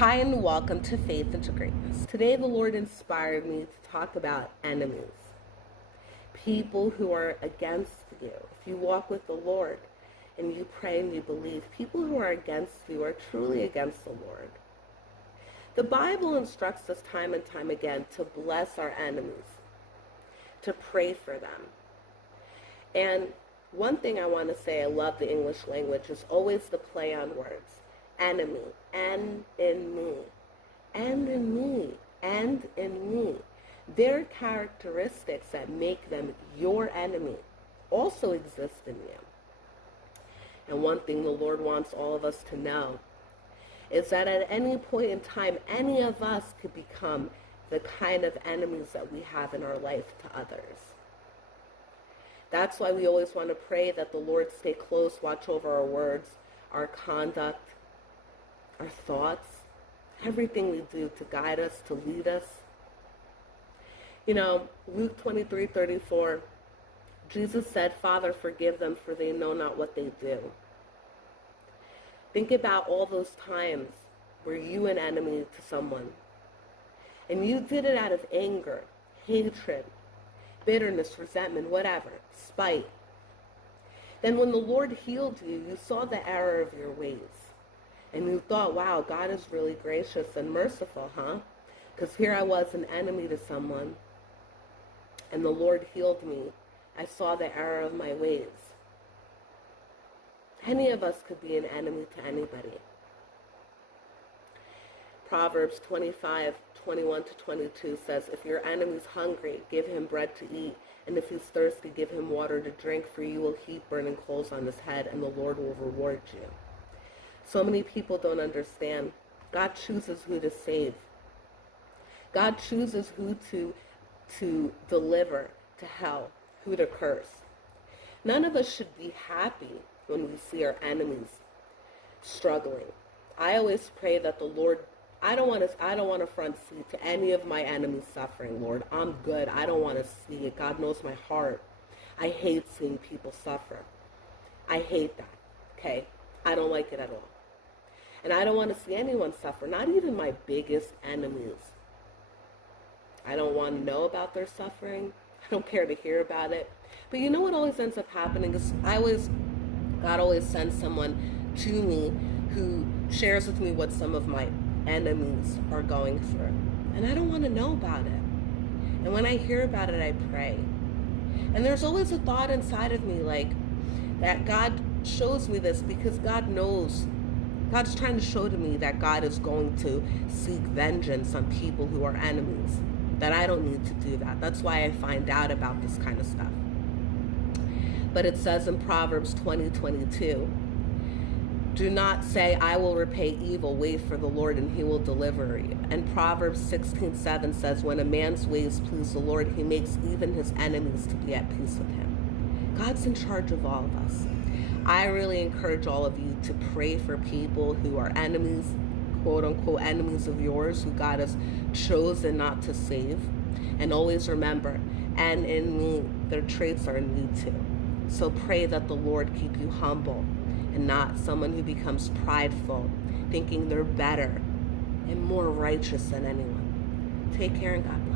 Hi, and welcome to Faith into Greatness. Today, the Lord inspired me to talk about enemies, people who are against you. If you walk with the Lord and you pray and you believe, people who are against you are truly against the Lord. The Bible instructs us time and time again to bless our enemies, to pray for them. And one thing I want to say, I love the English language, is always the play on words. Enemy, and in me, and in me, and in me. Their characteristics that make them your enemy also exist in you. And one thing the Lord wants all of us to know is that at any point in time, any of us could become the kind of enemies that we have in our life to others. That's why we always want to pray that the Lord stay close, watch over our words, our conduct, our thoughts, everything we do to guide us, to lead us. You know, Luke 23:34, Jesus said, "Father, forgive them, for they know not what they do." Think about all those times where you an enemy to someone, and you did it out of anger, hatred, bitterness, resentment, whatever, spite. Then when the Lord healed you, you saw the error of your ways. And you thought, wow, God is really gracious and merciful, huh? Because here I was an enemy to someone, and the Lord healed me. I saw the error of my ways. Any of us could be an enemy to anybody. Proverbs 25:21-22 says, "If your enemy's hungry, give him bread to eat, and if he's thirsty, give him water to drink, for you will heap burning coals on his head, and the Lord will reward you." So many people don't understand. God chooses who to save. God chooses who to deliver to hell, who to curse. None of us should be happy when we see our enemies struggling. I always pray that the Lord, I don't want a front seat to any of my enemies suffering, Lord. I'm good. I don't want to see it. God knows my heart. I hate seeing people suffer. I hate that. Okay? I don't like it at all. And I don't want to see anyone suffer, not even my biggest enemies. I don't want to know about their suffering. I don't care to hear about it. But you know what always ends up happening is God always sends someone to me who shares with me what some of my enemies are going through. And I don't want to know about it. And when I hear about it, I pray. And there's always a thought inside of me like that God shows me this because God knows. God's trying to show to me that God is going to seek vengeance on people who are enemies. That I don't need to do that. That's why I find out about this kind of stuff. But it says in Proverbs 20:22, "Do not say, I will repay evil. Wait for the Lord and he will deliver you." And Proverbs 16:7 says, "When a man's ways please the Lord, he makes even his enemies to be at peace with him." God's in charge of all of us. I really encourage all of you to pray for people who are enemies, quote unquote enemies of yours, who God has chosen not to save. And always remember, and in me, their traits are in you too. So pray that the Lord keep you humble and not someone who becomes prideful, thinking they're better and more righteous than anyone. Take care and God bless.